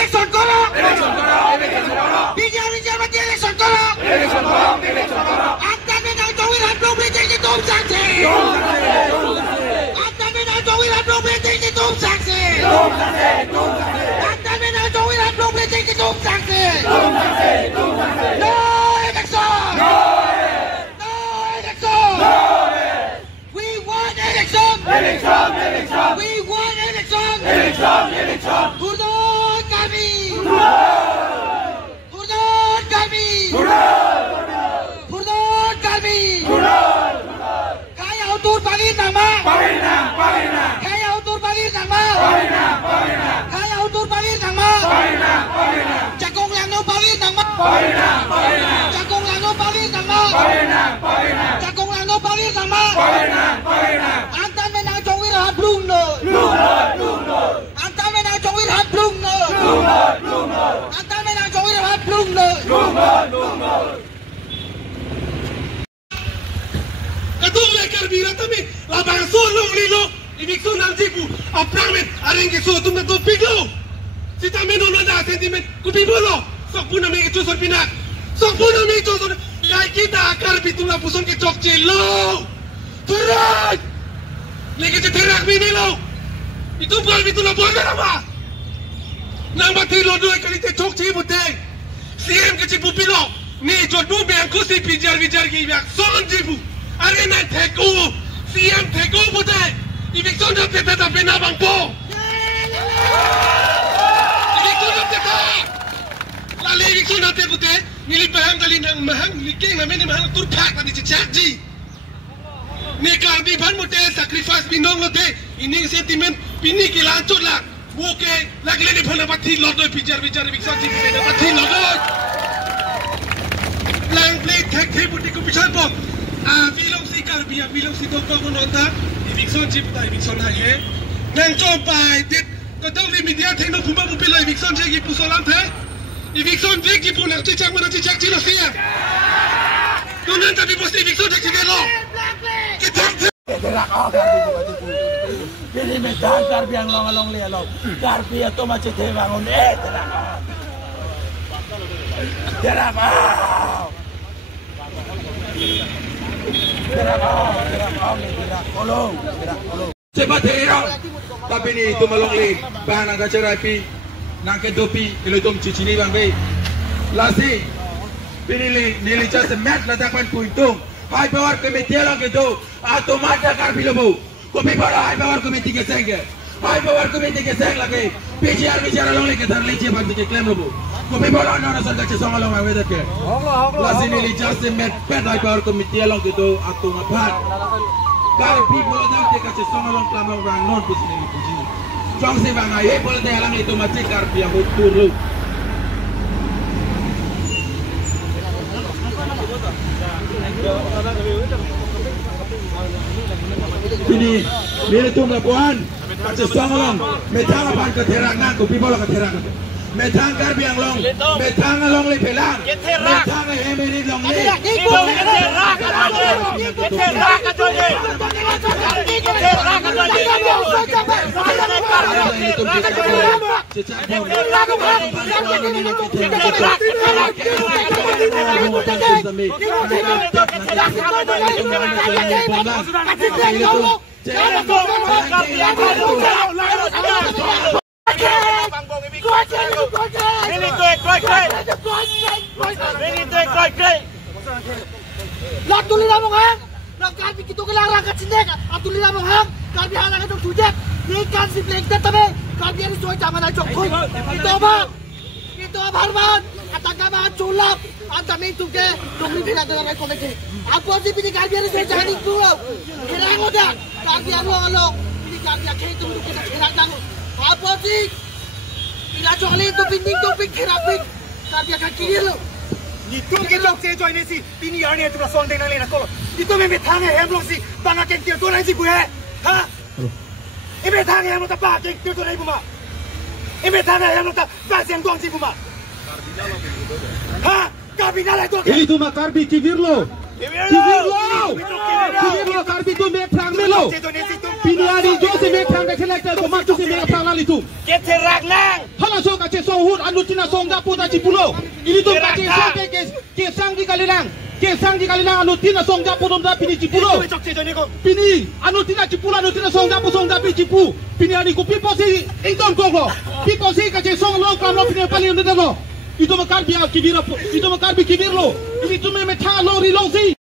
election koro. Bijar mati election koro. Anta me na Jowi Ram Blue Meeting ni tum saksi. Anta me na Jowi Ram Blue Meeting ni tum saksi. Anta me na Jowi Ram Blue Meeting ni tum saksi. No election. No election. We want election. We want election. Hurdon kami. Hurdon kami. Hurdon kami. Kaya utur bagi nama. Kaya utur bagi nama. Kaya utur bagi nama. Cakung lang no bagi nama. Cakung lang no bagi nama. Cakung lang no bagi nama. Antan menang Jowi Ram Blue no. Antan menang Jowi Ram Blue no. Antan menang Jowi Ram Blue no. Katulad karbira tami labang sulong lilo ibig sunang jibu apramet arenge sutum na tupiglo si tami no na sentiment kupibolo sok puna me itusor pinak sok puna me itusor kay kita karbi tula puson ke chokchilo turak lagi terak minilo itu karbi tula boleh apa nama tilo dua kali te chokchi buteng CM ke jibu pilo ni jodoh be aku si pijar giyak son jibu Arena teko, CM teko budai. Ibikson dah teta bina bangpo. Ibikson dah teta. Lalu ibikson dah teta budai. Nili bahang kali nang mahang, likeng namanya mahang turpak tadi cecakji. Nikah di ban budai sacrifice binong lote. Ini sentimen pini kilancur lah. Woke lagi lagi pernah pati lodo pijar ibikson si bina pati lodo. Lang play tek budai ku pijar po. Bilong si Karbia, bilong si Dokong Nonta, Ibikson Ciputa, Ibikson Haye. Nang coba, dit, kau di media tekno puma pupila Ibikson Jegi Pusolam Pe, Ibikson Jegi Punak Cicak mana Cicak Cilosia. Kau nanti di pos Ibikson Jegi Belo. Kita terak Karbi. Jadi medan Karbi yang long lialo. Karbi itu macam bangun terak. Cepat hero, tapi ni itu melongli bahan angkat cerapi, nangke dopi, kalau itu mencicini bang bay. Lasi, pilih nili jas mat letakkan puitung, high power komite lang itu, atau mata karbi lobo, kopi bola high power komite keseng ke, high power komite keseng lagi, bicara longli ke thar lici bang tu klaim lobo, kopi bola nana sangka cesong along awet ke, lasi nili jas mat pet high power komite lang itu, atau ngapat. Karbi bola dah dekat cesong along kelamang bang non pusing ini pusing. Jong si bang ayah bola dah alang itu macam karbi yang betul lu. Ini tu melakukan cesong along. Metang apa ke terangan, kopi bola ke terangan. Metang karbi yang long, metang along le pelang, metang emeni long le. Lah tulis among hang, lah karbi kita kelarang kat sini, tulis among hang, karbi halang itu sujud, ni kan si plekter tapi karbi ini soal zaman aja koi, itu apa Harman, atau kamu culap, atau mintu ke, dongri tidak dengan koneksi, aku sih pilih karbi ini soal jangan itu, kerang udah, karbi along, ini karbi akhir itu kita kerang tangguh, apa sih? Bila jual itu pinding topik kerapik, karbi akan kiri lo. Itu kita sejoy ini sih, ini yang itu lah soal dengan lena kalau itu memang tangga hemlong sih, bangga kengkir tu nanti gue, ha? Ini tangga hemlong tak pakai kengkir tu nanti gue mah, ini tangga hemlong tak pasien tuang sih gue mah, ha? Karbi nala itu. Ini tu mah karbi kivir lo karbi tu mekrang melo. Piniari jo se mekrang dekelek tu mak tu se mekrang lali tu. Keterak nang. Hala so kace song hut anu tina song dapu ta cipulo. Ini tu kace song ke sang di kalilang. Ke sang di kalilang anu tina song dapu dom da pini cipulo. Pini anu tina cipulo anu tina song dapi cipu. Pini ani ku pipo si ington koglo. Pipo si kace song long kam lo pini paling ndelo. Itu makar biar kibir lo. Ini tu me metha lo rilong si.